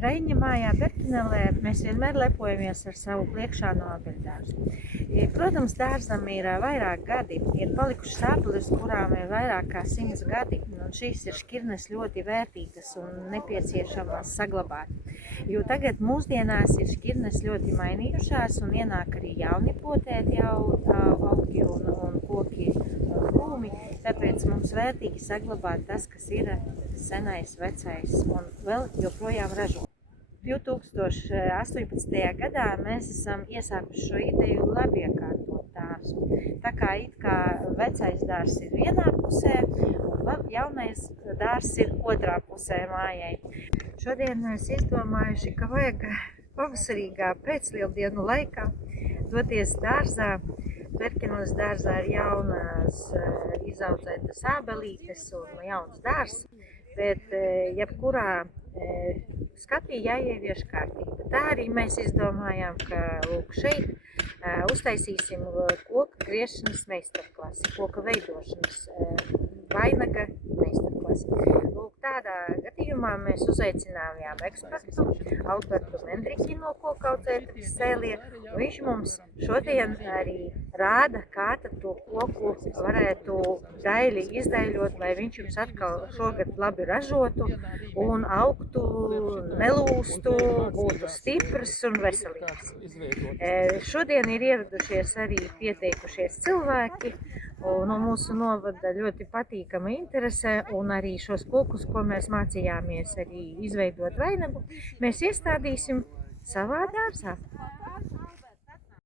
Reiņa mājā Berkinelē mēs vienmēr lepojamies ar savu pliekšāno abeļdārzu. Protams, dārzam ir vairāk gadi, ir palikušas abeles, kurām ir vairāk kā 100 gadi, un šīs ir šķirnes ļoti vērtīgas un nepieciešamas saglabāt. Jo tagad mūsdienās ir šķirnes ļoti mainījušās un ienāk arī jauni potēti augi un koki un krūmi, tāpēc mums vērtīgi saglabāt tas, kas ir senais, vecais un vēl joprojām ražo. 2018. gadā mēs esam iesākuši šo ideju labi iekārtot dārzu. Tā kā it kā vecais dārzs ir vienā pusē un jaunais dārzs ir otrā pusē mājai. Šodien mēs izdomājuši, ka vajag pavasarīgā pēclieldienu laikā doties dārzā. Berkineles dārzā ir jaunas izaudzētas ābelītes un jauns dārzs, bet jebkurā skatī jāievieš kārtība. Tā arī mēs izdomājām, ka lūk šeit uztaisīsim koka griešanas meistarklasi, koka veidošanas vainaga meistarklasi. Lūk, tādā gadījumā mēs uzaicinājām ekspertu Albertu Mendriki no koka audzētnes Sēliet. Viņš mums šodien arī rāda, kā tad to koku varētu daļi izdaļot, lai viņš jums atkal šogad labi ražotu un augtu, nelūstu, būtu stiprs un veselīgs. Šodien ir ieradušies arī pieteikušies cilvēki, no mūsu novada ļoti patīkama interese, un arī šos kokus, ko mēs mācījāmies arī izveidot vainagu, mēs iestādīsim savā dārzā.